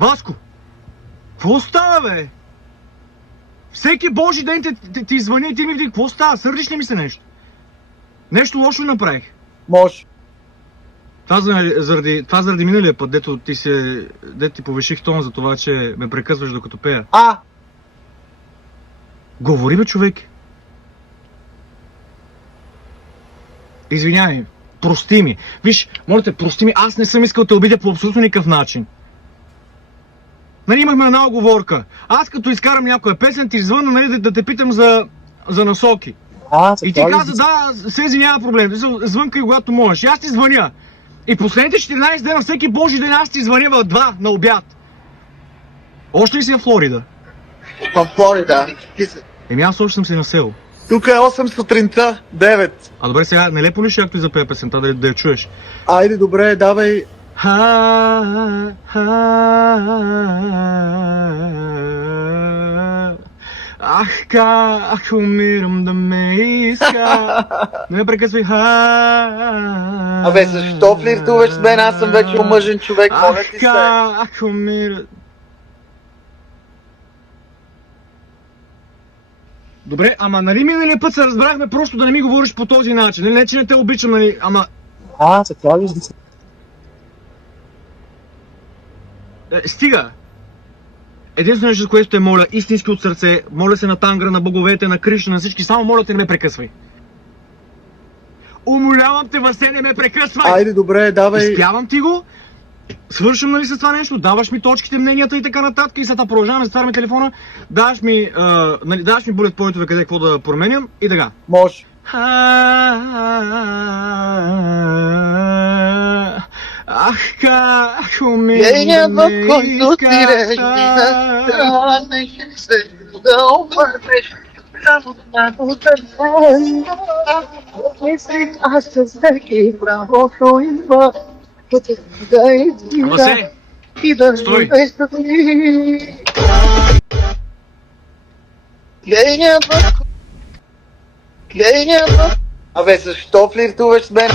Васко! Какво става, бе? Всеки божи ден ти звъня и ти ми види, какво става? Сърдиш ли ми се нещо? Нещо лошо направих. Може. Това заради миналия път, дето ти повиших тон за това, че ме прекъсваш докато пея. Говори, бе, човек. Извинявай, прости ми. Виж, моля те, прости ми, аз не съм искал да те обидя по абсолютно никакъв начин. Нали имахме една оговорка. Аз като изкарам някоя песен, ти звънна, нали, да те питам за насоки. И ти каза, да, се няма проблем. Звънкай когато можеш. И аз ти звъня. И последните 14 дена, всеки божи ден, аз ти звъня в 2 на обяд. Още ли си в Флорида? В Флорида. Еми аз още съм си на село. Тук е 8 сутринта, 9. А добре, сега нелепо ли ще както и запея песента, да я чуеш? Айде, добре, давай. Ах, как умирам да ме иска. Не ме прекъсвай. Абе, защо флиртуваш с мен? Аз съм вече омъжен човек, моля ти се. Ах, как умирам. Добре, ама нали миналия път се разбрахме просто да не ми говориш по този начин. Не, че не те обичам, нали, ама... За това ли? Стига! Единствено нещо, за което те моля, истински от сърце, моля се на Тангра, на боговете, на Кришна, на всички, само моля те, не ме прекъсвай. Умолявам те, Васе, не ме прекъсвай! Айде, добре, давай. Изпявам ти го, свършим нали с това нещо, даваш ми точките, мненията и така нататък и сега продължаваме, затваряме телефона, даваш ми булет поинтове къде какво да променям и така. Може. Ах, как умирам да ме искаш. Васе, стой! Абе, защо флиртуваш с мен?